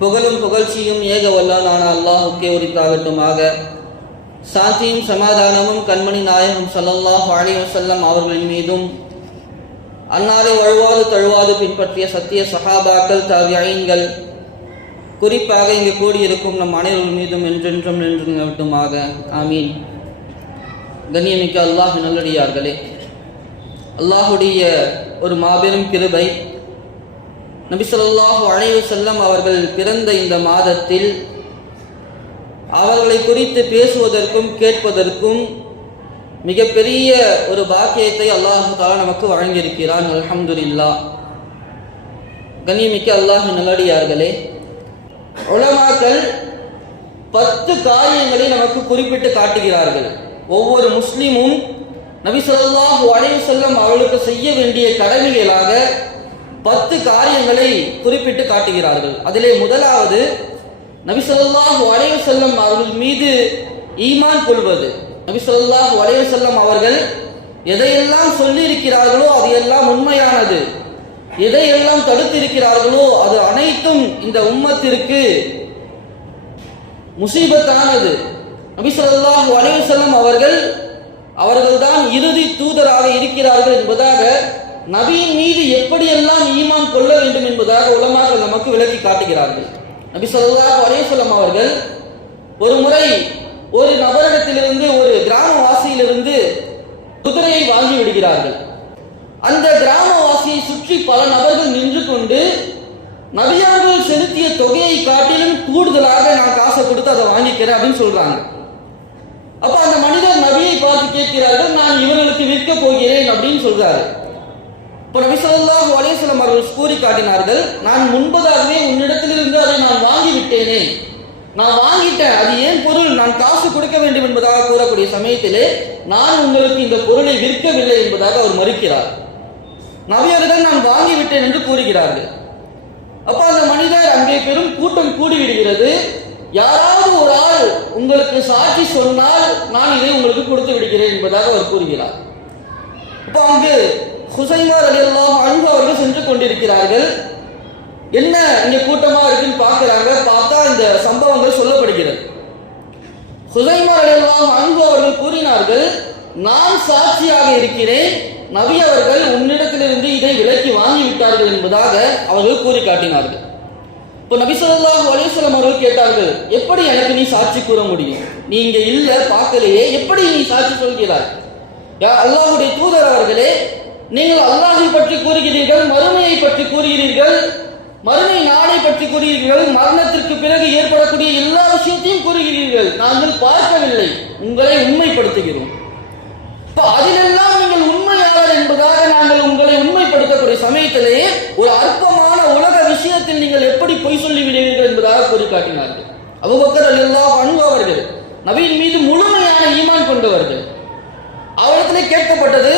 புகழும் புகழ்ச்சியும் ஏக வல்லானான அல்லாஹுக்கே உரித்தாகட்டுமாக. சாந்தியும் சமாதானமும் கண்மணி நாயகம் ஸல்லல்லாஹு அலைஹி வஸல்லம் அவர்களின் மீதும், அன்னாரை வழுவாது தழுவாது பின்பற்றிய சத்திய சஹாபாக்கள், தாபியீன்கள், குறிப்பாக இங்கு கூடியிருக்கும் நம் அனைவர்கள் மீதும் என்றென்றும் நின்று நிலவட்டுமாக. ஆமீன். கண்ணியமிக்க அல்லாஹ் நல்லடியார்களே, அல்லாஹுடைய ஒரு மாபெரும் கிருபை, நபி ஸல்லல்லாஹு அலைஹி வஸல்லம் அவர்கள் பிறந்த இந்த மாதத்தில் அவர்களை குறித்து பேசுவதற்கும் கேட்பதற்கும் மிகப்பெரிய ஒரு பாக்கியத்தை அல்லாஹ் தஆலா நமக்கு வழங்கியிருக்கிறான். அல்ஹம்துலில்லாஹ். கண்ணியமிக்க அல்லாஹ் நல்லடியார்களே, உலமாக்கள் 10 காரியங்களை நமக்கு குறிப்பிட்டு காட்டுகிறார்கள். ஒவ்வொரு முஸ்லிமும் நபி ஸல்லல்லாஹு அலைஹி வஸல்லம் அவர்களுக்கு செய்ய வேண்டிய கடமைகளாக 10 காரியங்களை குறிப்பிட்டு காட்டுகிறார்கள். அதிலே முதலாவது, நபி ஸல்லல்லாஹு அலைஹி வஸல்லம் அவர்கள் மீது ஈமான் கொள்வது. நபி ஸல்லல்லாஹு அலைஹி வஸல்லம் அவர்கள் எதையெல்லாம் சொல்லியிருக்கிறார்களோ அது எல்லாம் உண்மையானது, எதையெல்லாம் தடுத்திருக்கிறார்களோ அது அனைத்தும் இந்த உம்மத்திற்கு முசீபத்தானது. நபி ஸல்லல்லாஹு அலைஹி வஸல்லம் அவர்கள்தான் இறுதி தூதராக இருக்கிறார்கள் என்பதாக, நபியின் மீது எப்படியெல்லாம் ஈமான் கொள்ள வேண்டும் என்பதாக உலமாக்கள் நமக்கு விளக்கி காட்டுகிறார்கள். நபி ஸல்லல்லாஹு அலைஹி வஸல்லம் அவர்கள் ஒரு முறை ஒரு நபரிடத்திலிருந்து, ஒரு கிராமவாசியிலிருந்து குதிரையை வாங்கி விடுகிறார்கள். அந்த கிராமவாசியை சுற்றி பல நபர்கள் நின்று கொண்டு, நபியார்கள் செலுத்திய தொகையை காட்டிலும் கூடுதலாக நான் காசை கொடுத்து அதை வாங்கிக்கிறேன் அப்படின்னு சொல்றாங்க. அப்ப அந்த மனிதர் நபியை பார்த்து கேட்கிறார்கள், நான் இவர்களுக்கு விற்க போகிறேன் அப்படின்னு சொல்றாரு. இப்போ நபி ஸல்லல்லாஹு அலைஹி வஸல்லம் அவர்கள் கூறி காட்டினார்கள், நான் முன்பதாகவே உன்னிடத்திலிருந்து அதை நான் வாங்கி விட்டேனே, நான் வாங்கிட்டேன், அது ஏன் பொருள், நான் காசு கொடுக்க வேண்டும் என்பதாக கூறக்கூடிய சமயத்திலே நான் உங்களுக்கு இந்த பொருளை விற்கவில்லை என்பதாக அவர் மறுக்கிறார். நபியர்கள் நான் வாங்கிவிட்டேன் என்று கூறுகிறார்கள். அப்ப அந்த மனிதர், அங்கே பெரும் கூட்டம் கூடிவிடுகிறது. யாராவது ஒரு ஆள் உங்களுக்கு சாட்சி சொன்னால் நான் இதை உங்களுக்கு கொடுத்து விடுகிறேன் என்பதாக அவர் கூறுகிறார். அப்ப அங்கு ஹுஸைமா ரலியல்லாஹு அன்ஹு அவர்கள் சென்று கொண்டிருக்கிறார்கள். என்ன இங்க கூட்டமா இருக்குன்னு பார்க்கிறாங்க. பார்த்தா இந்த சம்பவங்கள் சொல்லப்படுகிறது. ஹுஸைமா ரலியல்லாஹு அன்ஹு அவர்கள் கூறினார்கள், நான் சாட்சியாக இருக்கிறேன், நபி அவர்கள் உன்னிடத்திலிருந்து இதை விலக்கி வாங்கி விட்டார்கள் என்பதாக அவர்கள் கூறி காட்டினார்கள். இப்போ நபி ஸல்லல்லாஹு அலைஹி வஸல்லம் அவர்கள் கேட்டார்கள், எப்படி எனக்கு நீ சாட்சி கூற முடியும், நீ இங்க இல்ல, பார்க்கலையே, எப்படி நீ சாட்சி சொல்கிறாய்? அல்லாஹ்வுடைய தூதர் அவர்களே, நீங்கள் அல்லாஹை பற்றி கூறுகிறீர்கள், மறுமையை பற்றி கூறுகிறீர்கள், மறுமை நாளை பற்றி கூறுகிறீர்கள், மரணத்திற்கு பிறகு ஏற்படக்கூடிய எல்லா விஷயத்தையும் கூறுகிறீர்கள், நாங்கள் பார்க்கவில்லை, உங்களை உண்மைப்படுத்துகிறோம். அதிலெல்லாம் நீங்கள் உண்மையாளர் என்பதாக நாங்கள் உங்களை உண்மைப்படுத்தக்கூடிய சமயத்திலேயே ஒரு அற்பமான உலக விஷயத்தில் நீங்கள் எப்படி பொய் சொல்லி விடுவீர்கள் என்பதாக கூறி காட்டினார்கள். அபூபக்கர் ரலியல்லாஹு அன்ஹு அவர்கள் நபியின் மீது முழுமையான ஈமான் கொண்டவர்கள். அவரிடத்திலே கேட்கப்பட்டது,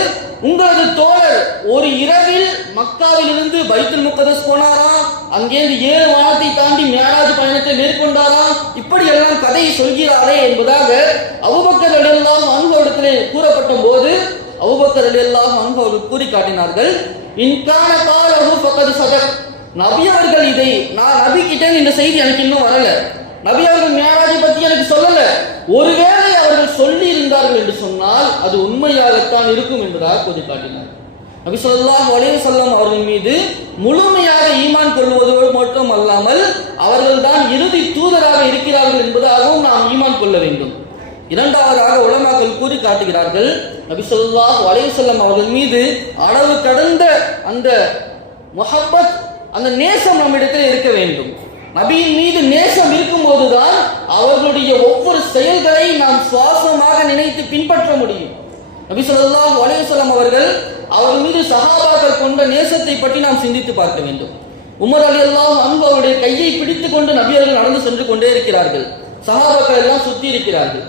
உங்களது தோழர் ஒரு இரவில் மக்காவிலிருந்து பைத்துல் முக்கதஸ் போனாரா, அங்கேருந்து 7 வானத்தை தாண்டி மிஅராஜ் பயணத்தை மேற்கொண்டாரா, இப்படி எல்லாம் கதையை சொல்கிறாரே என்பதாக அபூபக்கர் ரலியல்லாஹு அன்ஹு இடத்திலே கூறப்பட்ட போது அபூபக்கர் ரலியல்லாஹு அன்ஹு அவர்கள் கூறி காட்டினார்கள், இன்கான காலஹு ஃபகத் சதக், நபி அவர்கள் இதை, நான் நபி கிட்ட இந்த செய்தி எனக்கு இன்னும் வரல, நபி அவர்கள் மிஅராஜை பத்தி எனக்கு சொல்லல, ஒருவேளை அவர்கள் சொல்லி இருந்தார்கள் என்று சொன்னால் அது உண்மையாகத்தான் இருக்கும் என்பதாக கூறி காட்டினார். நபி ஸல்லல்லாஹு அலைஹி வஸல்லம் அவர்கள் மீது முழுமையாக ஈமான் கொள்வதோடு மட்டும் அல்லாமல் அவர்கள் தான் இறுதி தூதராக இருக்கிறார்கள் என்பதாகவும் நாம் ஈமான் கொள்ள வேண்டும். இரண்டாவதாக உலமாக்கள் கூறி காட்டுகிறார்கள், நபி ஸல்லல்லாஹு அலைஹி வஸல்லம் அவர்கள் மீது அளவு கடந்த அந்த முஹப்பத், அந்த நேசம் நம்மிடத்தில் இருக்க வேண்டும். நபியின் மீது நேசம் இருக்கும் போதுதான் அவர்களுடைய ஒவ்வொரு செயல்களை நாம் சுவாசமாக நினைத்து பின்பற்ற முடியும். நபி ஸல்லல்லாஹு அலைஹி வஸல்லம் அவர்கள் மீது சஹாபாக்கள் கொண்ட நேசத்தை பற்றி நாம் சிந்தித்து பார்க்க வேண்டும். உமர் ரலியல்லாஹு அன்ஹு அவருடைய கையை பிடித்துக் கொண்டு நபி அவர்கள் நடந்து சென்று கொண்டே இருக்கிறார்கள். சஹாபாக்கள் எல்லாம் சுற்றி இருக்கிறார்கள்.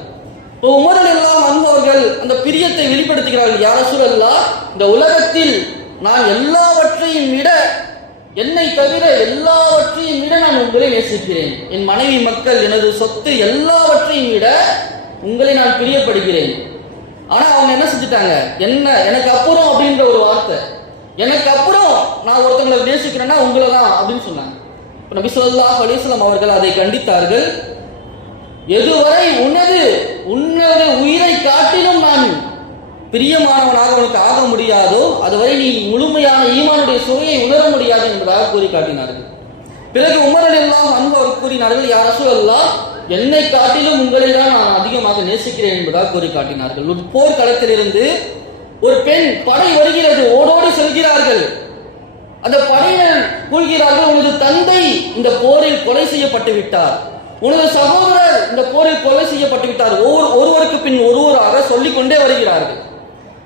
இப்போ உமர் ரலியல்லாஹு அன்ஹு அவர்கள் அந்த பிரியத்தை வெளிப்படுத்துகிறார்கள், யா ரசூலல்லாஹ், இந்த உலகத்தில் நான் எல்லாவற்றையும் விட, என்னை தவிர எல்லாவற்றையும் விட நான் உங்களை நேசிக்கிறேன், என் மனைவி, மக்கள், எனது சொத்து எல்லாவற்றையும் விட உங்களை நான் பிரியப்படுகிறேன். ஆனா அவங்க என்ன செஞ்சுட்டாங்க, என்ன எனக்கு அப்புறம் அப்படின்ற ஒரு வார்த்தை, எனக்கு அப்புறம் நான் ஒருத்தங்களை நேசிக்கிறேன்னா உங்களை தான் அப்படின்னு சொன்னாங்க. நபி ஸல்லல்லாஹு அலைஹி வஸல்லம் அவர்கள் அதை கண்டித்தார்கள். எதுவரை உன்னது உயிரை காட்டிலும் நான் பிரியமானவனாக உனக்கு ஆக முடியாதோ அதுவரை நீ முழுமையான ஈமானுடைய சுவையை உணர முடியாது என்பதாக கூறி காட்டினார்கள். பிறகு உமர் ரலியல்லாஹு அன்ஹு அவர்கள் கூறினார்கள், யா ரசூலல்லாஹ், என்னை காட்டிலும் உங்களை தான் நான் அதிகமாக நேசிக்கிறேன் என்பதாக கூறி காட்டினார்கள். ஒரு போர்க்களத்திலிருந்து ஒரு பெண் படை வருகிறது, ஓடோடி செல்கிறார்கள். அந்த படையினர் கூறுகிறார்கள், உனது தந்தை இந்த போரில் கொலை செய்யப்பட்டு விட்டார், உனது சகோதரர் இந்த போரில் கொலை செய்யப்பட்டு விட்டார். ஒருவருக்கு பின் ஒருவராக சொல்லிக் கொண்டே வருகிறார்கள்.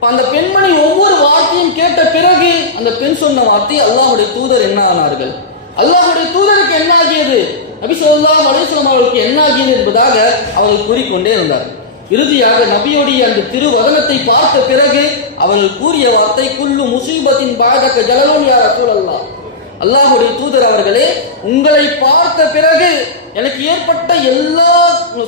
அந்த பெண்மணி ஒவ்வொரு வார்த்தையும் கேட்ட பிறகு அந்த பெண் சொன்ன வார்த்தை, அல்லாஹ்வுடைய தூதர் என்ன ஆனார்கள், அல்லாஹ்வுடைய தூதருக்கு என்ன ஆகியது, நபி ஸல்லல்லாஹு அலைஹி வஸல்லம் அவர்களுக்கு என்ன ஆகியது என்பதாக அவர்கள் கூறிக்கொண்டே இருந்தார்கள். இறுதியாக நபியுடைய அந்த திருவதனத்தை பார்த்த பிறகு அவர்கள் கூறிய வார்த்தை, குல்லு முசீபத்தின் பாதக ஜலலூன் யா ரசூலல்லாஹ், அல்லாஹ்வுடைய தூதர் அவர்களே, உங்களை பார்த்த பிறகு எனக்கு ஏற்பட்ட எல்லா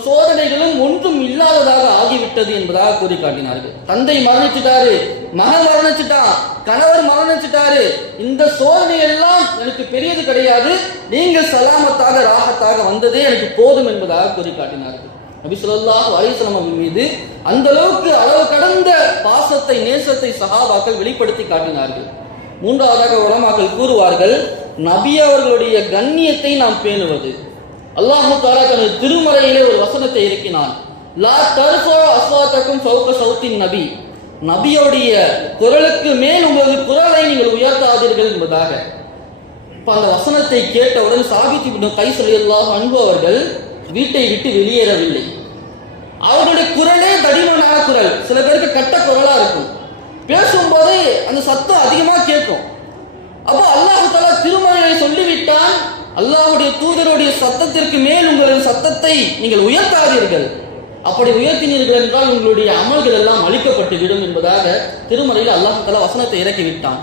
சோதனைகளும் ஒன்றும் இல்லாததாக ஆகிவிட்டது என்பதாக கூறி காட்டினார்கள். தந்தை மரணிச்சுட்டாரு, மகன் மரணிச்சுட்டான், கணவர் மரணிச்சுட்டாரு, இந்த சோதனை எல்லாம் எனக்கு பெரியது கிடையாது, நீங்கள் சலாமத்தாக ராகத்தாக வந்ததே எனக்கு போதும் என்பதாக கூறி காட்டினார்கள். நபி ஸல்லல்லாஹு அலைஹி வஸல்லம் மீது அந்த அளவுக்கு அளவு கடந்த பாசத்தை நேசத்தை சஹாபாக்கள் வெளிப்படுத்தி காட்டினார்கள். மூன்றாவதாக உலமாக்கள் கூறுவார்கள், நபி அவர்களுடைய கண்ணியத்தை நாம் பேணுவது. அல்லாஹ் தஆலா தனது திருமறையிலே ஒரு வசனத்தை இறக்கினான், லா தர்ஃபு அஸ்வாத்தக்கும் ஃபௌக சௌத்தின் நபி, நபியோடைய குரலுக்கு மேல் உங்களது குரலை நீங்கள் உயர்த்தாதீர்கள் என்பதாக. அந்த வசனத்தை கேட்டவுடன் சாபித் இப்னு கைஸ் ரலியல்லாஹு அன்ஹு அவர்கள் வீட்டை விட்டு வெளியேறவில்லை. அவர்களுடைய குரலே தடிமனான குரல், சில பேருக்கு கட்ட குரலா இருக்கும், பேசும்போது அந்த சத்தம் அதிகமா கேட்கும். அப்போ அல்லாஹ் தஆலா திருமறையை சொல்லிவிட்டான், அல்லாஹ்வுடைய தூதருடைய சத்தத்திற்கு மேல் உங்களது சத்தத்தை நீங்கள் உயர்த்தாதீர்கள், அப்படி உயர்த்தினீர்கள் என்றால் உங்களுடைய அமல்கள் எல்லாம் அழிக்கப்பட்டு விடும் என்பதாக திருமறையில் அல்லாஹ் தஆலா வசனத்தை இறக்கி விட்டான்.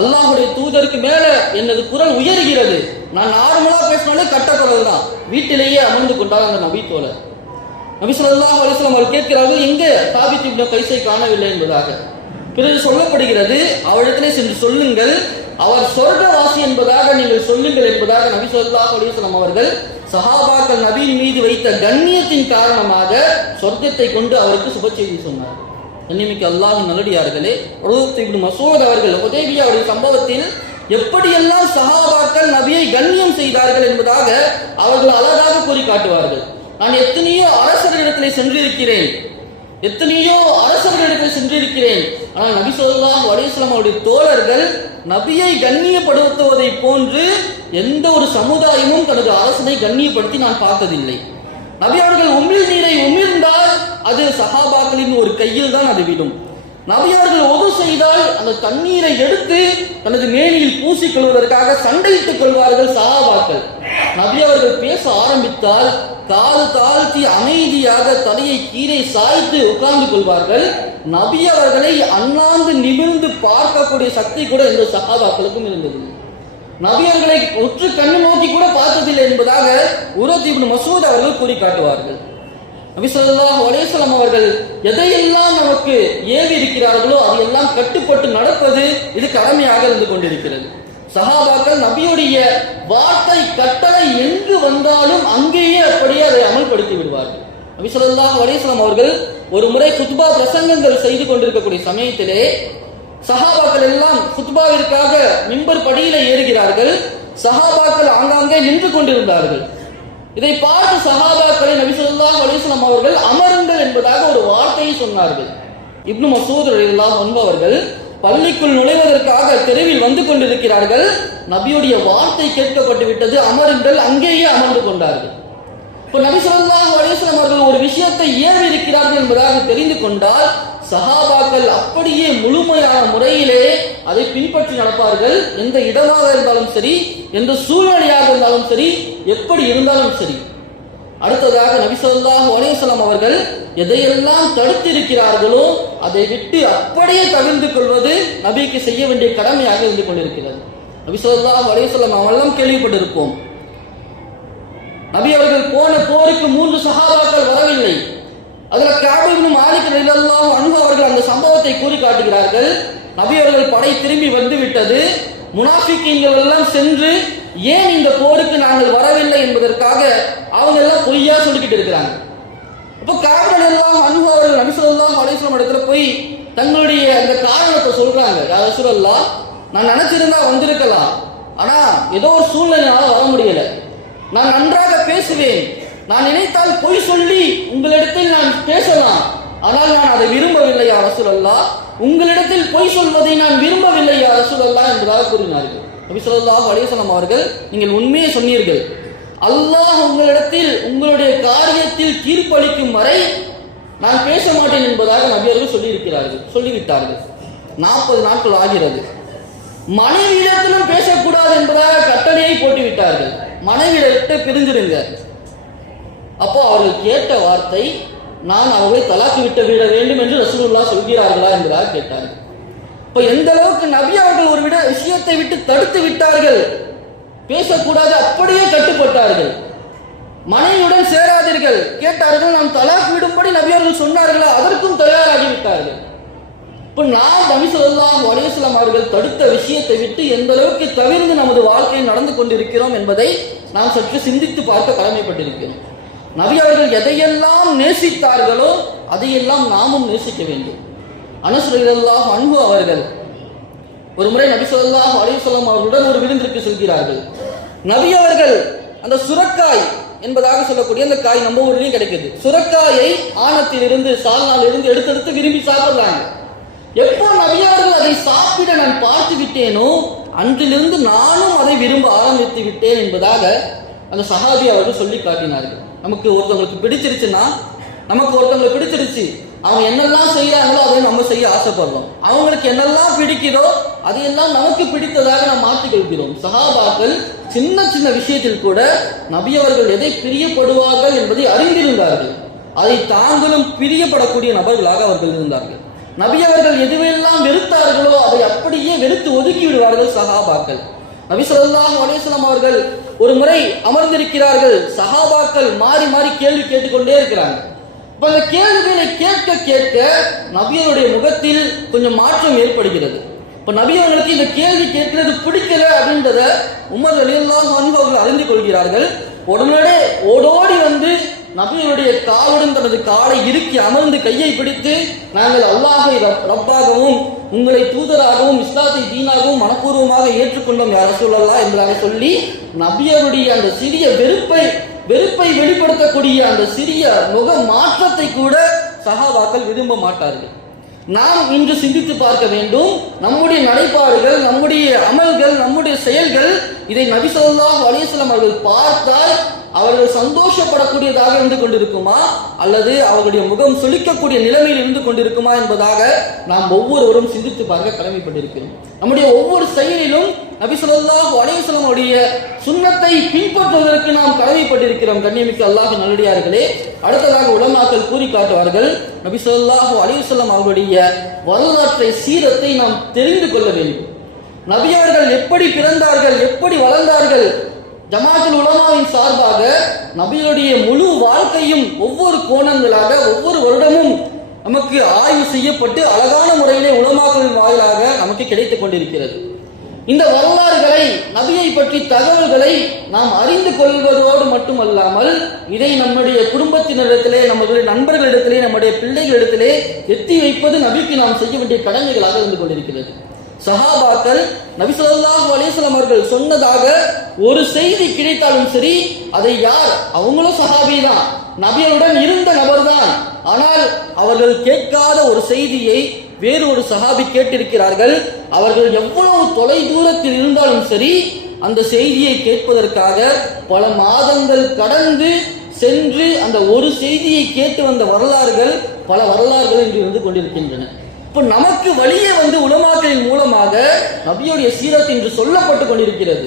அல்லாஹ்வுடைய தூதருக்கு மேல எனது குரல் உயர்கிறது, நான் நார்மலா பேசினாலே கட்ட குரல் தான். வீட்டிலேயே அமர்ந்து கொண்டார் அந்த நபி தோழர். நபி ஸல்லல்லாஹு அலைஹி வஸல்லம் அவர்கள் கேட்கிறார்கள், எங்கே சாபித் இப்னு கைஸை காணவில்லை என்பதாக. பிறகு சொல்லப்படுகிறது, அவரிடத்திலே சென்று சொல்லுங்கள், அவர் சொர்க்கவாசி என்பதாக நீங்கள் சொல்லுங்கள் என்பதாக நபி ஸல்லல்லாஹு அலைஹி வஸல்லம் அவர்கள் சஹாபாக்கள் நபியின் மீது வைத்த கண்ணியத்தின் காரணமாக சொர்க்கத்தை கொண்டு அவருக்கு சுப செய்தி சொன்னார். கண்ணியமிக்க அல்லாஹ்வின் நல்லடியார்களே, உர்வத் இப்னு மஸ்ஊத் அவர்கள் ஹுதைபியாவுடைய சம்பவத்தில் எப்படியெல்லாம் சஹாபாக்கள் நபியை கண்ணியம் செய்தார்கள் என்பதாக அவர்கள் அழகாக கூறி காட்டுவார்கள். நான் எத்தனையோ அரசர்களிடத்திலே சென்றிருக்கிறேன், ஆனால் நபி ஸல்லல்லாஹு அலைஹி வஸல்லம் அவருடைய தோழர்கள் நபியை கண்ணியப்படுத்துவதை போன்று எந்த ஒரு சமுதாயமும் தனது அரசனை கண்ணியப்படுத்தி நான் பார்த்ததில்லை. நபி அவர்கள் உமிழ் நீரை உமிழ்ந்தால் அது சஹாபாக்களின் ஒரு கையில் தான் அது விடும். நபி அவர்கள் ஒது செய்தால் அந்த தண்ணீரை எடுத்து தனது மேனியில் பூசிக்கொள்வதற்காக சண்டையிட்டுக் கொள்வார்கள் சஹாபாக்கள். நபி அவர்கள் பேச ஆரம்பித்தால் காது தாழ்த்தி அமைதியாக தலையை கீழே சாய்த்து உட்கார்ந்து கொள்வார்கள். நபி அவர்களை அண்ணாந்து நிமிர்ந்து பார்க்கக்கூடிய சக்தி கூட எந்த சஹாபாக்களுக்கும் இருந்தது. நபி அவர்களை உற்று கண்ணு நோக்கி கூட பார்த்ததில்லை என்பதாக உர்வத் இப்னு மஸ்ஊத் அவர்கள் கூறி காட்டுவார்கள். நபி ஸல்லல்லாஹு அலைஹி வஸல்லம் அவர்கள் எதையெல்லாம் நமக்கு ஏவி இருக்கிறார்களோ அதையெல்லாம் கட்டுப்பட்டு நடப்பது இது கடமையாக இருந்து கொண்டிருக்கிறது. சஹாபாக்கள் நபியுடைய வார்த்தை கட்டளை எங்கு வந்தாலும் அங்கேயே அப்படியே அதை அமல்படுத்தி விடுவார்கள். நபி ஸல்லல்லாஹு அலைஹி வஸல்லம் அவர்கள் ஒரு முறை குத்பா பிரசங்கங்கள் செய்து கொண்டிருக்கக்கூடிய சமயத்திலே சஹாபாக்கள் எல்லாம் குத்பாவிற்காக மிம்பர் படியில ஏறுகிறார்கள். சஹாபாக்கள் ஆங்காங்கே நின்று கொண்டிருந்தார்கள். இதை பார்த்து சஹாபாக்களை நபி ஸல்லல்லாஹு அலைஹி வஸல்லம் அவர்கள் அமருங்கள் என்பதாக ஒரு வார்த்தையை சொன்னார்கள். இப்னு மஸ்ஊத் ரலியல்லாஹு அன்ஹு அவர்கள் பள்ளிக்குள் நுழைவதற்காக தெருவில் வந்து கொண்டிருக்கிறார்கள். நபியுடைய வார்த்தை கேட்கப்பட்டு விட்டது, அமருங்கள், அங்கேயே அமர்ந்து கொண்டார்கள். இப்போ நபி ஸல்லல்லாஹு அலைஹி வஸல்லம் அவர்கள் ஒரு விஷயத்தை ஏவி இருக்கிறார்கள் என்பதாக தெரிந்து கொண்டால் சஹாபாக்கள் அப்படியே முழுமையான முறையிலே அதை பின்பற்றி நடப்பார்கள். எந்த இடமாக இருந்தாலும் சரி, எந்த சூழ்நிலையாக இருந்தாலும் சரி, எப்படி இருந்தாலும் சரி. அடுத்ததாக நபி ஸல்லல்லாஹு அலைஹி வஸல்லம் அவர்கள் எதையெல்லாம் தடுத்திருக்கிறார்களோ அதை விட்டு அப்படியே தவிர்த்து கொள்வது நபிக்கு செய்ய வேண்டிய கடமையாக இருந்து கொண்டிருக்கிறது. நபி ஸல்லல்லாஹு அலைஹி வஸல்லம் அவெல்லாம் கேள்விப்பட்டிருப்போம், நபி அவர்கள் போன போருக்கு 3 சஹாபாக்கள் வரவில்லை. அதுல கஅப் இப்னு மாலிக் ரலியல்லாஹு அன்ஹு அவர்கள் அந்த சம்பவத்தை கூறி காட்டுகிறார்கள். நபி அவர்கள் படை திரும்பி வந்து விட்டது, முனாஃபிகீன்கள் எல்லாம் சென்று ஏன் இந்த போருக்கு நாங்கள் வரவில்லை என்பதற்காக அவங்க எல்லாம் பொய்யா சொல்லிக்கிட்டு இருக்கிறாங்க. அப்போ காபிர் எல்லாம் அவர்கள் நபி ஸல்லல்லாஹு அலைஹி வஸல்லம் இடத்துல போய் தங்களுடைய அந்த காரணத்தை சொல்றாங்க. யா ரசூலல்லாஹ், நான் நினைச்சிருந்தா வந்திருக்கலாம், ஆனா ஏதோ ஒரு சூழ்நிலையால வர முடியல. நான் நன்றாக பேசுவேன், நான் நினைத்தால் பொய் சொல்லி உங்களிடத்தில் நான் பேசலாம், ஆனால் நான் அதை விரும்பவில்லை யா ரசூலல்லாஹ். உங்களிடத்தில் பொய் சொல்வதை நான் விரும்பவில்லை யா ரசூலல்லாஹ் என்பதாக கூறினார்கள். நபி ஸல்லல்லாஹு அலைஹி வஸல்லம் அவர்கள், நீங்கள் உண்மையை சொன்னீர்கள், அல்லாஹ் உங்களிடத்தில் உங்களுடைய காரியத்தில் தீர்ப்பளிக்கும் வரை நான் பேச மாட்டேன் என்பதாக நபியர்கள் சொல்லிவிட்டார்கள். 40 நாட்கள் ஆகிறது. மனைவியிடத்திலும் பேசக்கூடாது என்பதாக கட்டளையை போட்டுவிட்டார்கள். மனைவியிடத்தை பிரிஞ்சிருங்க. அப்போ அவர்கள் கேட்ட வார்த்தை, நான் அவர்களை தலாக்கு விட்டு விட வேண்டும் என்று ரசூலுல்லாஹ் சொல்கிறார்களா என்பதாக கேட்டார்கள். இப்போ எந்த அளவுக்கு நபி அவர்கள் ஒரு விஷயத்தை விட்டு தடுத்து விட்டார்கள், பேசக்கூடாது, அப்படியே கட்டுப்பட்டார்கள். மனைவியுடன் சேராதீர்கள் கேட்டார்கள், நாம் தலாக் விடும்படி நபி அவர்கள் சொன்னார்களா, அதற்கும் தயாராகிவிட்டார்கள். இப்போ நாம் நபி ஸல்லல்லாஹு அலைஹி வஸல்லம் அவர்கள் தடுத்த விஷயத்தை விட்டு எந்த அளவுக்கு தவிர்த்து நமது வாழ்க்கையில் நடந்து கொண்டிருக்கிறோம் என்பதை நாம் சற்று சிந்தித்து பார்க்க கடமைப்பட்டிருக்கிறோம். நபி அவர்கள் எதையெல்லாம் நேசித்தார்களோ அதையெல்லாம் நாமும் நேசிக்க வேண்டும். அனஸ் ரலியல்லாஹு அன்ஹு அவர்கள் ஒரு முறை நபி ஸல்லல்லாஹு அலைஹி வஸல்லம் அவர்களுடன் ஒரு விருந்திற்கு செல்கிறார்கள். நபி அவர்கள் அந்த சுரக்காய் என்பதாக சொல்லக்கூடிய அந்த காய் நம்ம ஊர்லயும் கிடைக்குது. சுரக்காயை ஆணத்திலிருந்து சால்னாலிருந்து எடுத்தெடுத்து விரும்பி சாப்பிடுறாங்க. எப்போ நபி அவர்கள் அதை சாப்பிட நான் பார்த்து விட்டேனோ அன்றிலிருந்து நானும் அதை விரும்ப ஆரம்பித்து விட்டேன் என்பதாக அந்த சஹாபி அவர்கள் சொல்லி காட்டினார்கள். நமக்கு ஒருத்தவங்களுக்கு பிடிச்சிருச்சுன்னா, நமக்கு ஒருத்தவங்களுக்கு பிடிச்சிருச்சு, அவங்க என்னெல்லாம் செய்யறாங்களோ அதை நம்ம செய்ய ஆசைப்படுறோம். அவங்களுக்கு என்னெல்லாம் பிடிக்குதோ அதையெல்லாம் நமக்கு பிடித்ததாக நாம் மாற்றிக்கொள்கிறோம். சஹாபாக்கள் சின்ன சின்ன விஷயத்தில் கூட நபி அவர்கள் எதை பிரியப்படுவார்கள் என்பதை அறிந்திருந்தார்கள். அதை தாங்களும் பிரியப்படக்கூடிய நபர்களாக அவர்கள் இருந்தார்கள். நபி அவர்கள் எதுவெல்லாம் வெறுத்தார்களோ அதை அப்படியே வெறுத்து ஒதுக்கி விடுவார்கள் சஹாபாக்கள். நபி ஸல்லல்லாஹு அலைஹி வஸல்லம் அவர்கள் ஒரு முறை அமர்ந்திருக்கிறார்கள். சஹாபாக்கள் மாறி மாறி கேள்வி கேட்டுக்கொண்டே இருக்கிறாங்க. இப்ப அந்த கேள்விகளை கேட்க கேட்க நபியருடைய முகத்தில் கொஞ்சம் மாற்றம் ஏற்படுகிறது. இப்ப நபி அவர்களுக்கு இந்த கேள்வி கேட்கிறது பிடிக்கல அப்படின்றத உமர் ரலியல்லாஹு அன்ஹு அவர்கள் அறிந்து கொள்கிறார்கள். உடனே ஓடோடி வந்து நபியுடைய காலுடன் தனது காலை இறுக்கி அமர்ந்து கையை பிடித்து, நாங்கள் அல்லாஹை ரப்பாகவும் உங்களை தூதராகவும் இஸ்லாத்தை தீனாகவும் மனப்பூர்வமாக ஏற்றுக்கொண்டோம் யா ரசூலல்லாஹ் என்பதாக சொல்லி நபியருடைய அந்த சிறிய வெறுப்பை வெளிப்படுத்தக்கூடிய அந்த சிறிய முக மாற்றத்தை கூட சஹாபாக்கள் விரும்ப மாட்டார்கள். நாம் இன்று சிந்தித்து பார்க்க வேண்டும். நம்முடைய நடைபாடுகள், நம்முடைய அமல்கள், நம்முடைய செயல்கள், இதை நபி ஸல்லல்லாஹு அலைஹி வஸல்லம் அவர்கள் பார்த்தால் அவர்கள் சந்தோஷப்படக்கூடியதாக இருந்து கொண்டிருக்குமா, அல்லது அவர்களுடைய முகம் சுளிக்கக்கூடிய நிலைமையில் இருந்து கொண்டிருக்குமா என்பதாக நாம் ஒவ்வொருவரும் சிந்தித்து பார்க்க கடமைப்பட்டிருக்கிறோம். நம்முடைய ஒவ்வொரு செயலிலும் நபி ஸல்லல்லாஹு அலைஹி வஸல்லம் உடைய சுன்னத்தை பின்பற்றுவதற்கு நாம் கடமைப்பட்டிருக்கிறோம். கண்ணியமிக்க அல்லாஹ்வின் நல்லடியார்களே, அடுத்ததாக உலமாக்கள் கூறி காட்டுவார்கள், நபி ஸல்லல்லாஹு அலைஹி வஸல்லம் அவர்களுடைய வரலாற்றை, சீரத்தை நாம் தெரிந்து கொள்ள வேண்டும். நபி அவர்கள் எப்படி பிறந்தார்கள், எப்படி வளர்ந்தார்கள், ஜமாஅத்துல் உலமாவின் சார்பாக நபியுடைய முழு வாழ்க்கையும் ஒவ்வொரு கோணங்களாக ஒவ்வொரு வருடமும் நமக்கு ஆய்வு செய்யப்பட்டு அழகான முறையிலே உலமாக்களின் வாயிலாக நமக்கு கிடைத்துக் கொண்டிருக்கிறது. இந்த வரலாறுகளை, நபியை பற்றி தகவல்களை நாம் அறிந்து கொள்வதோடு மட்டுமல்லாமல் இதை நம்முடைய குடும்பத்தினரிடத்திலே, நம்முடைய நண்பர்களிடத்திலே, நம்முடைய பிள்ளைகளிடத்திலே எத்தி வைப்பது நபிக்கு நாம் செய்ய வேண்டிய கடமைகளாக இருந்து கொண்டிருக்கிறது. சஹாபாக்கள் நபி ஸல்லல்லாஹு அலைஹி வஸல்லம் அவர்கள் சொன்னதாக ஒரு செய்தி கிடைத்தாலும் சரி, அதை யார், அவங்களும் சஹாபி தான், நபியுடன் இருந்த நபர் தான், ஆனால் அவர்கள் கேட்காத ஒரு செய்தியை வேறு ஒரு சஹாபி கேட்டிருக்கிறார்கள். அவர்கள் எவ்வளவு தொலை தூரத்தில் இருந்தாலும் சரி, அந்த செய்தியை கேட்பதற்காக பல மாதங்கள் கடந்து சென்று அந்த ஒரு செய்தியை கேட்டு வந்த வரலாறுகள், பல வரலாறுகள் இன்று இருந்து கொண்டிருக்கின்றன. இப்போ நமக்கு வழியே வந்து உலமாக்களின் மூலமாக நபியுடைய சீரத் என்று சொல்லப்பட்டு கொண்டிருக்கிறது.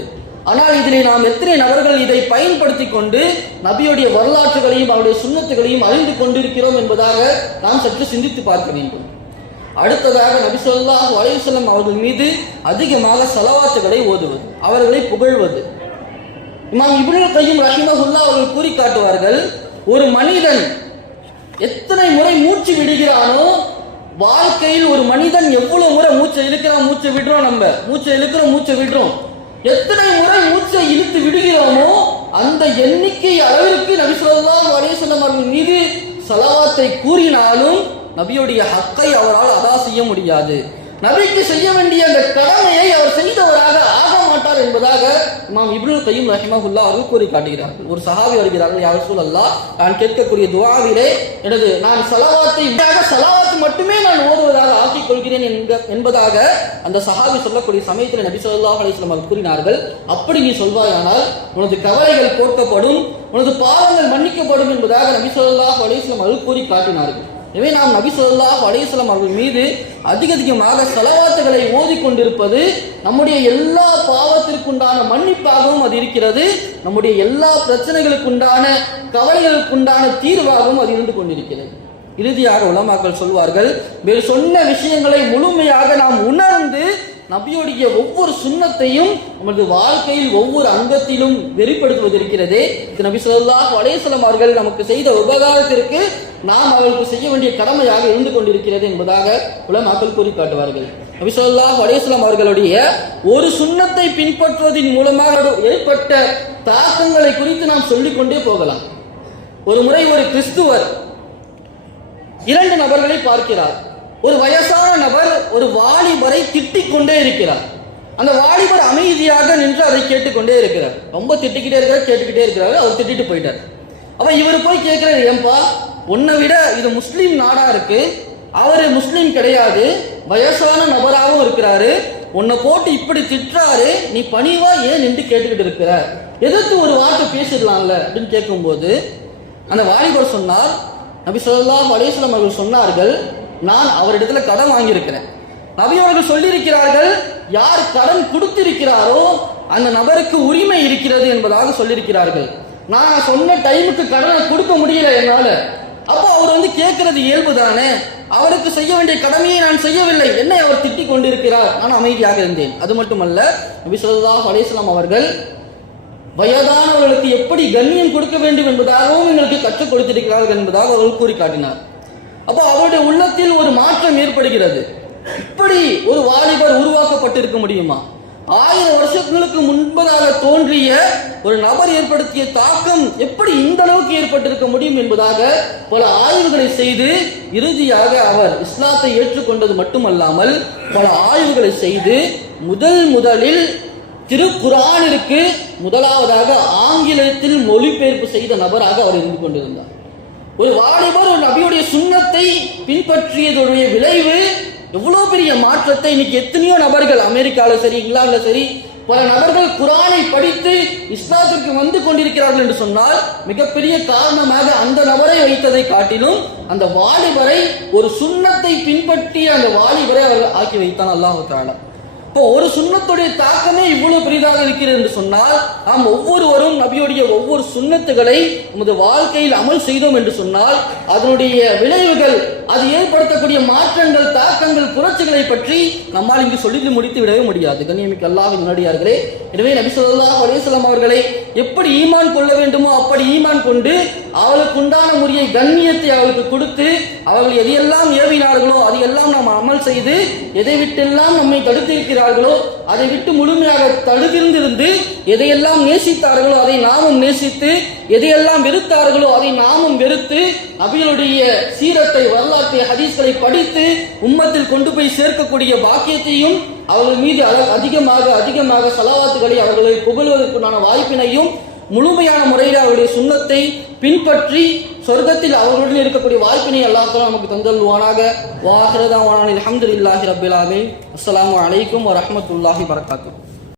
ஆனால் இதிலே நாம் எத்தனை நபர்கள் இதை பயன்படுத்தி கொண்டு நபியுடைய வரலாற்றுகளையும் அவருடைய சுன்னத்துகளையும் அறிந்து கொண்டிருக்கிறோம் என்பதாக நாம் சற்று சிந்தித்து பார்க்க வேண்டும். அடுத்ததாக நபி ஸல்லல்லாஹு அலைஹி வஸல்லம் அவர்கள் மீது அதிகமாக ஸலவாத்துகளை ஓதுவது, அவர்களை புகழ்வது. இமாம் இப்னுல் கய்யிம் ரஹிமஹுல்லாஹ் அவர்கள் கூறி காட்டுவார்கள், ஒரு மனிதன் எத்தனை முறை மூச்சு விடுகிறானோ, வாழ்க்கையில் ஒரு மனிதன் எவ்வளவு முறை மூச்சை இழுக்கிறான், மூச்சை விடுறோம், நம்ம மூச்சை இழுக்கிறோம், மூச்சை விடுறோம், எத்தனை முறை மூச்சை இழுத்து விடுகிறோமோ அந்த எண்ணிக்கை அளவிற்கு நபி ஸல்லல்லாஹு அலைஹி வஸல்லம் அவர்கள் மீது ஸலவாத்தை கூறினாலும் நபியுடைய ஹக்கை அவரால் அதா செய்ய முடியாது. நபிக்கு செய்ய வேண்டிய அந்த கடமையை அவர் செய்தவராக ஆக மாட்டார் என்பதாக இமாம் இப்னுல் கய்யிம் ரஹிமஹுல்லாஹ் அவர்கள் கூறி காட்டுகிறார்கள். ஒரு சஹாபி வருகிறார்கள், யா ரசூலல்லாஹ், நான் கேட்கக்கூடிய துஆவிலே நான் ஸலவாத் மட்டுமே நான் ஓதுவதாக ஆக்கிக் கொள்கிறேன் என்பதாக அந்த சஹாபி சொல்லக்கூடிய சமயத்தில் நபி ஸல்லல்லாஹு அலைஹி வஸல்லம் அவர்கள் கூறினார்கள், அப்படி நீ சொல்வாயானால் உனது கவலைகள் போக்கப்படும், உனது பாவங்கள் மன்னிக்கப்படும் என்பதாக நபி ஸல்லல்லாஹு அலைஹி வஸல்லம் அவர்கள் கூறி காட்டினார்கள். எனவே நாம் நபி ஸல்லல்லாஹு அலைஹி வஸல்லம் அவர்கள் மீது அதிகமாக ஸலவாத்துகளை ஓதிக்கொண்டிருப்பது நம்முடைய எல்லா பாவத்திற்குண்டான மன்னிப்பாகவும் அது இருக்கிறது, நம்முடைய எல்லா பிரச்சனைகளுக்குண்டான கவலைகளுக்குண்டான தீர்வாகவும் அது இருந்து கொண்டிருக்கிறது. இறுதியாக உலமாக்கள் சொல்வார்கள், வேறு சொன்ன விஷயங்களை முழுமையாக நாம் உணர்ந்து நபியுடைய ஒவ்வொரு சுன்னத்தையும் நமது வாழ்க்கையில் ஒவ்வொரு அங்கத்திலும் வெளிப்படுத்துவதற்கிறதே இது நபி ஸல்லல்லாஹு அலைஹி வஸல்லம் அவர்கள் நமக்கு செய்த உபகாரத்திற்கு நாம் அவர்களுக்கு செய்ய வேண்டிய கடமையாக இருந்து கொண்டிருக்கிறது என்பதாக உலமாக்கள் கூறி காட்டுவார்கள். நபி ஸல்லல்லாஹு அலைஹி வஸல்லம் அவர்களுடைய ஒரு சுன்னத்தை பின்பற்றுவதன் மூலமாக ஏற்பட்ட தாக்கங்களை குறித்து நாம் சொல்லிக்கொண்டே போகலாம். ஒரு முறை ஒரு கிறிஸ்துவர் 2 நபர்களை பார்க்கிறார். ஒரு வயசான நபர் ஒரு வாலிபரை திட்டிக் கொண்டே இருக்கிறார். அந்த வாலிபர் அமைதியாக நின்று அதை கேட்டுக்கொண்டே இருக்கிறார். ரொம்ப திட்டிக்கிட்டே இருக்கிறார், கேட்டுக்கிட்டே இருக்கிறாரு. அவர் திட்டிட்டு போயிட்டார். அப்ப இவர் போய் கேட்கிறார், ஏன்பா, உன்னை விட இது முஸ்லீம் நாடா இருக்கு, அவரு முஸ்லீம் கிடையாது, வயசான நபராகவும் இருக்கிறாரு, உன்னை போட்டு இப்படி திட்டுறாரு, நீ பணிவா ஏன் நின்று கேட்டுக்கிட்டு இருக்கிற, எதிர்த்து ஒரு வார்த்தை பேசிடலாம்ல அப்படின்னு கேட்கும்போது அந்த வாலிபர் சொன்னார், நபி ஸல்லல்லாஹு அலைஹி வஸல்லம் அவர்கள் சொன்னார்கள், நான் அவரிடத்துல கடன் வாங்கியிருக்கிறேன். நபி அவர்கள் சொல்லியிருக்கிறார்கள், யார் கடன் கொடுத்திருக்கிறாரோ அந்த நபருக்கு உரிமை இருக்கிறது என்பதாக சொல்லியிருக்கிறார்கள். நான் சொன்ன டைமுக்கு கடனை கொடுக்க முடியல என்னால. அப்போ அவர் கேட்கிறது இயல்பு தானே, அவருக்கு செய்ய வேண்டிய கடமையை நான் செய்யவில்லை, என்னை அவர் திட்டிக் கொண்டிருக்கிறார், நான் அமைதியாக இருந்தேன். அது மட்டுமல்ல, நபி ஸல்லல்லாஹு அலைஹி வஸல்லம் அவர்கள் வயதானவர்களுக்கு எப்படி கண்ணியம் கொடுக்க வேண்டும் என்பதாகவும் எங்களுக்கு கற்றுக் கொடுத்திருக்கிறார்கள் என்பதாக அவர்கள் கூறி காட்டினார். அப்போ அவருடைய உள்ளத்தில் ஒரு மாற்றம் ஏற்படுகிறது. இப்படி ஒரு வாலிபர் உருவாக்கப்பட்டிருக்க முடியுமா? 1000 வருஷங்களுக்கு முன்பதாக தோன்றிய ஒரு நபர் ஏற்படுத்திய தாக்கம் எப்படி இந்த அளவுக்கு ஏற்பட்டிருக்க முடியும் என்பதாக பல ஆய்வுகளை செய்து இறுதியாக அவர் இஸ்லாத்தை ஏற்றுக்கொண்டது மட்டுமல்லாமல் பல ஆய்வுகளை செய்து முதலில் திருக்குர்ஆனிற்கு முதலாவதாக ஆங்கிலத்தில் மொழிபெயர்ப்பு செய்த நபராக அவர் இருந்து கொண்டிருந்தார். ஒரு வாலிபர் ஒரு நபியுடைய சுன்னத்தை பின்பற்றியதுடைய விளைவு எவ்வளவு பெரிய மாற்றத்தை இன்னைக்கு எத்தனையோ நபர்கள் அமெரிக்காவில் சரி, இங்கிலாந்துல சரி, பல நபர்கள் குர்ஆனை படித்து இஸ்லாத்திற்கு வந்து கொண்டிருக்கிறார்கள் என்று சொன்னால் மிகப்பெரிய காரணமாக அந்த நபரை வைத்ததை காட்டிலும் அந்த வாலிபரை, ஒரு சுன்னத்தை பின்பற்றிய அந்த வாலிபரை அவர்கள் ஆக்கி வைத்தான் அல்லாஹ் தஆலா. இப்போ ஒரு சுன்னத்துடைய தாக்கமே இவ்வளவு பெரிதாக இருக்கிறது என்று சொன்னால் நாம் ஒவ்வொருவரும் நபியுடைய ஒவ்வொரு சுன்னத்துகளை நமது வாழ்க்கையில் அமல் செய்தோம் என்று சொன்னால் அதனுடைய விளைவுகள், அது ஏற்படுத்தக்கூடிய மாற்றங்கள், தாக்கங்கள், புரட்சிகளை பற்றி நம்மால் இங்கு சொல்லி முடித்து விடவே முடியாது. கண்ணியமிக்க அல்லாஹ்வின் நல்லடியார்களே, எனவே நபி ஸல்லல்லாஹு அலைஹி வஸல்லம் அவர்களை எப்படி ஈமான் கொள்ள வேண்டுமோ அப்படி ஈமான் கொண்டு அவளுக்கு உண்டான முறையை கண்ணியத்தை அவளுக்கு கொடுத்து அவர்கள் எதையெல்லாம் ஏவினார்களோ அதையெல்லாம் நாம் அமல் செய்து எதை விட்டெல்லாம் நம்மை தடுத்திருக்கிறார்களோ அதை விட்டு முழுமையாக தடுத்திருந்திருந்து எதையெல்லாம் நேசித்தார்களோ அதை நாமும் நேசித்து எதையெல்லாம் வெறுத்தார்களோ அதை நாமும் வெறுத்து நபிகளுடைய சீரத்தை, வரலாற்றை, ஹதீஸ்களை படித்து உம்மத்தில் கொண்டு போய் சேர்க்கக்கூடிய பாக்கியத்தையும் அவர்கள் மீது அதிகமாக ஸலவாத்துகளை அவர்களை புகழ்வதற்குண்டான வாய்ப்பினையும் முழுமையான முறையில் அவருடைய சுன்னத்தை பின்பற்றி சொர்க்கத்தில் அவர்களுடன் இருக்கக்கூடிய வாய்ப்பினை அல்லாஹ் தஆலா நமக்கு தந்தல்வானாக. வ ஆகிரு தஅவானா அல்ஹம்துலில்லாஹி ரப்பில் ஆலமீன். அஸ்ஸலாமு அலைக்கும் வ ரஹ்மத்துல்லாஹி வ பரகாத்துஹு.